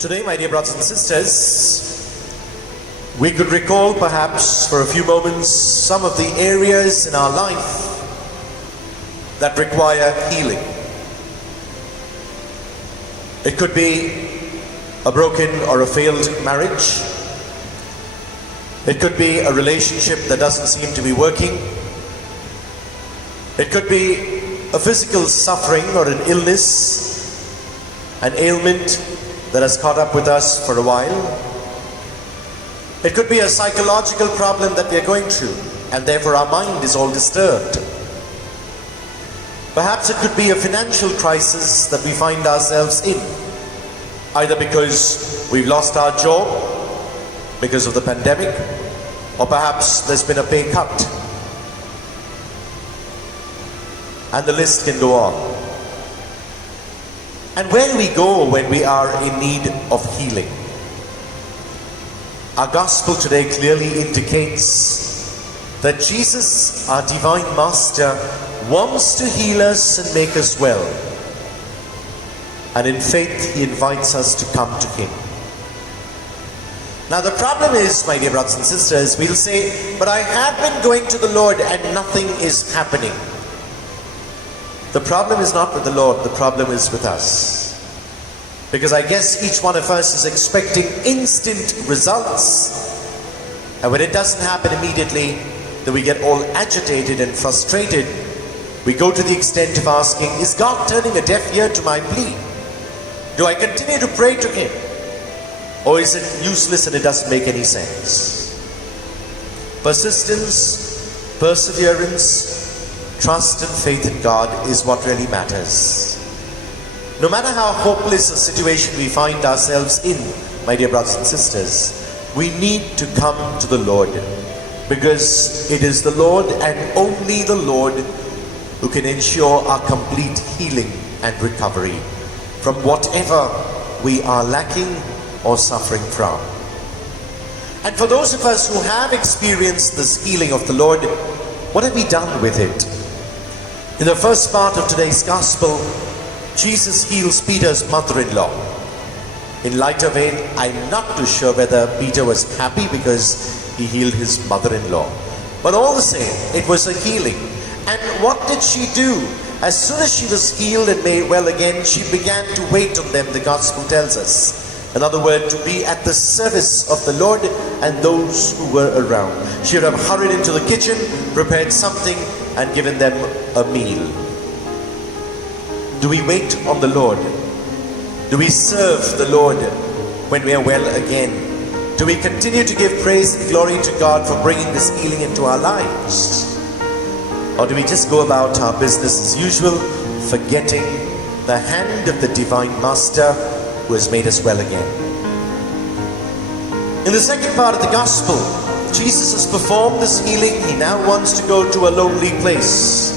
Today, my dear brothers and sisters, we could recall perhaps for a few moments some of the areas in our life that require healing. It could be a broken or a failed marriage. It could be a relationship that doesn't seem to be working. It could be a physical suffering or an illness, an ailment that has caught up with us for a while. It could be a psychological problem that we are going through, and therefore our mind is all disturbed. Perhaps it could be a financial crisis that we find ourselves in, either because we've lost our job because of the pandemic, or perhaps there's been a pay cut. And the list can go on. And where do we go when we are in need of healing? Our gospel today clearly indicates that Jesus, our divine master, wants to heal us and make us well. And in faith, he invites us to come to him. Now the problem is, my dear brothers and sisters, we'll say, but I have been going to the Lord and nothing is happening. The problem is not with the Lord, the problem is with us. Because I guess each one of us is expecting instant results. And when it doesn't happen immediately, then we get all agitated and frustrated. We go to the extent of asking, is God turning a deaf ear to my plea? Do I continue to pray to him? Or is it useless and it doesn't make any sense? Persistence, perseverance, trust and faith in God is what really matters. No matter how hopeless a situation we find ourselves in, my dear brothers and sisters, we need to come to the Lord, because it is the Lord and only the Lord who can ensure our complete healing and recovery from whatever we are lacking or suffering from. And for those of us who have experienced this healing of the Lord, what have we done with it? In the first part of today's gospel, Jesus heals Peter's mother-in-law. In light of it, I'm not too sure whether Peter was happy because he healed his mother-in-law. But all the same, it was a healing. And what did she do? As soon as she was healed and made well again, she began to wait on them, the gospel tells us. In other words, to be at the service of the Lord and those who were around. She would have hurried into the kitchen, prepared something, and given them a meal. Do we wait on the Lord? Do we serve the Lord when we are well again? Do we continue to give praise and glory to God for bringing this healing into our lives? Or do we just go about our business as usual, forgetting the hand of the divine master who has made us well again? In the second part of the gospel, Jesus has performed this healing. He now wants to go to a lonely place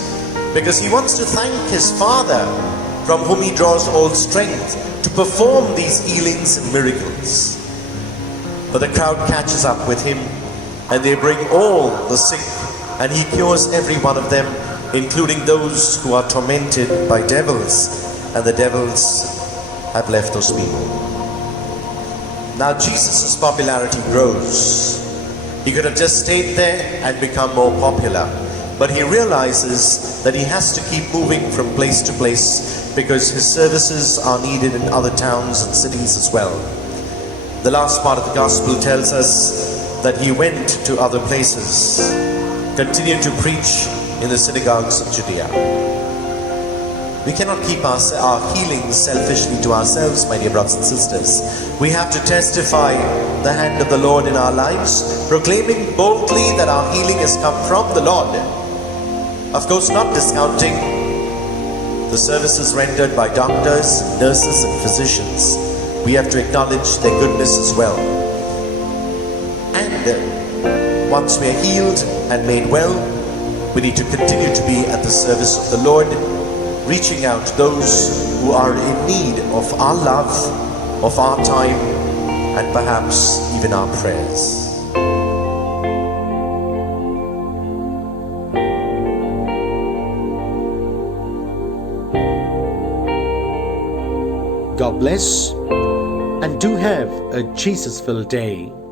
because he wants to thank his Father, from whom he draws all strength to perform these healings and miracles. But the crowd catches up with him and they bring all the sick, and he cures every one of them, including those who are tormented by devils, and the devils have left those people. Now Jesus' popularity grows. He could have just stayed there and become more popular, but he realizes that he has to keep moving from place to place because his services are needed in other towns and cities as well. The last part of the gospel tells us that he went to other places, continued to preach in the synagogues of Judea. We cannot keep our healing selfishly to ourselves, my dear brothers and sisters. We have to testify the hand of the Lord in our lives, proclaiming boldly that our healing has come from the Lord. Of course, not discounting the services rendered by doctors, nurses and physicians. We have to acknowledge their goodness as well. And once we are healed and made well, we need to continue to be at the service of the Lord, reaching out to those who are in need of our love, of our time, and perhaps even our prayers. God bless and do have a Jesus-filled day.